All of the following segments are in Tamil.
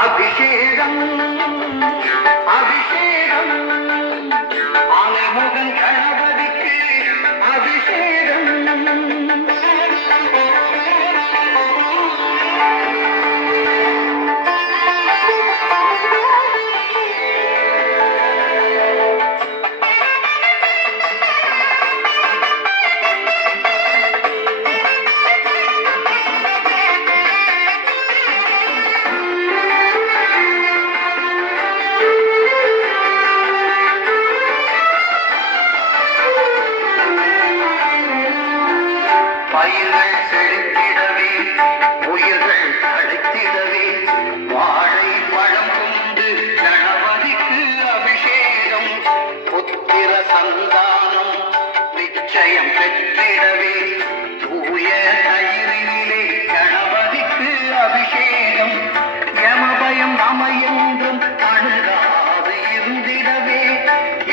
அபிஷேகம் அபிஷேகம் ஆனைமுகன் கணபதிக்கு அபிஷேகம். பயிர்கள் செழித்திடவே உயிர்கள் அழைத்திடவே வாழை பழம் கொண்டு கணபதிக்கு அபிஷேகம். புத்திர சந்தானம் நிச்சயம் பெற்றிடவே தூய தயிரிலே கணபதிக்கு அபிஷேகம். யமபயம் அமையென்றும் அணுகாது இருந்திடவே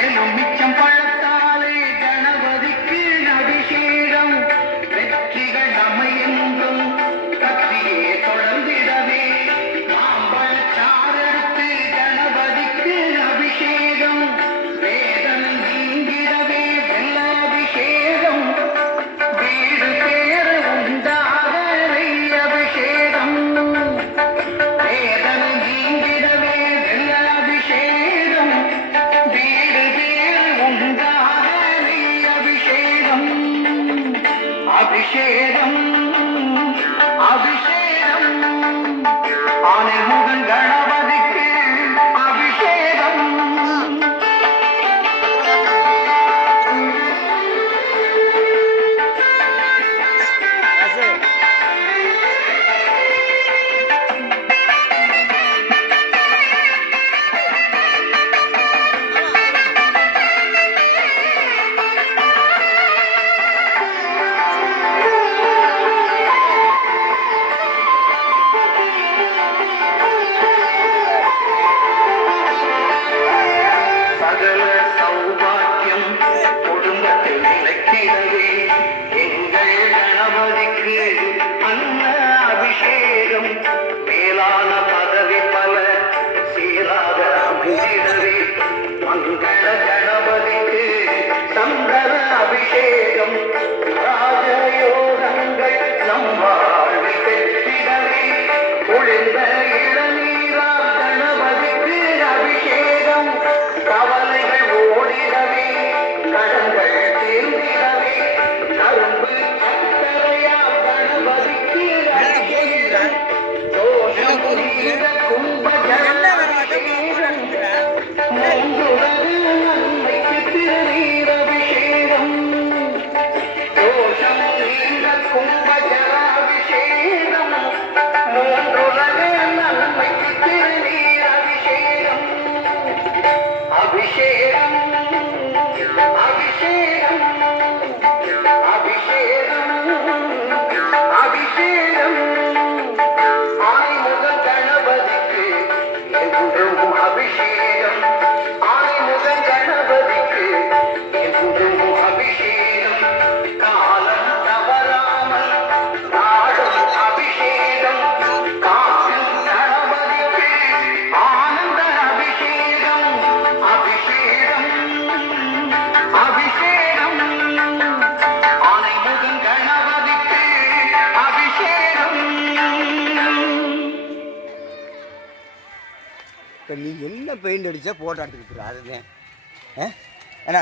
எலுமிச்சம் பழத்தாலே கணபதிக்கு அபிஷேகம். வெற்றிகள் அமையென்றும் கத்தியே தொடர்ந்திடவே மாம்பழச்சாரெடுத்து கணபதிக்கு அபிஷேகம். வேதனை நீங்கிடவே வெள்ளாபிஷேகம். வீடு பேர உண்டாகலை அபிஷேகம். வேதனை நீங்கிடவே வெள்ளாபிஷேகம். வீடு பேர உண்டாகலை அபிஷேகம். அபிஷேகம் அபிஷேகம் ஆனைமுகன் கணபதிக்கு அபிஷேகம். சகல சௌபாக்கியம் குடும்பத்தில் நிலைக்கிறதே எங்கள் கணபதிக்கு அன்ன அபிஷேகம். மேலான பதவி பல சீராக அமைந்திடவே மங்கள கணபதிக்கு சந்தன அபிஷேகம். ராஜயோகங்கள் நம் வாழ்வில் பெற்றிடவே குளிர்ந்த இளநீரால் கணபதிக்கு அபிஷேகம். கவலைகள் ஓடிடவே கடன்கள் தீர்ந்திடவே கரும்பு சக்கரையால் கணபதிக்கு அபிஷேகம். தோஷம் தீர கும்பஜலாபிஷேகம். மூன்றுலகு நன்மைக்கு திருநீர் அபிஷேகம். தோஷம் தீர கும்பஜலாபிஷேகம். மூன்றுலகு நன்மைக்கு திருநீர் அபிஷேகம். அபிஷேகம் அபிஷேகம் அபிஷேகம் அபிஷேகம் ஆனைமுகன் கணபதிக்கு என்றும் அபிஷேகம். ஆனைமுகன் கணபதிக்கு என்றும் அபிஷேகம். காலம் தவறாமல் நாடும் அபிஷேகம். காக்கும் கணபதிக்கு ஆனந்த அபிஷேகம். அபிஷேகம் அபிஷேகம் ஆனைமுகன் கணபதிக்கு அபிஷேகம். இப்போ நீ என்ன பெயிண்ட் அடித்தா போட்டோ எடுத்துக்கிட்டு அதுதான் ஏன்னா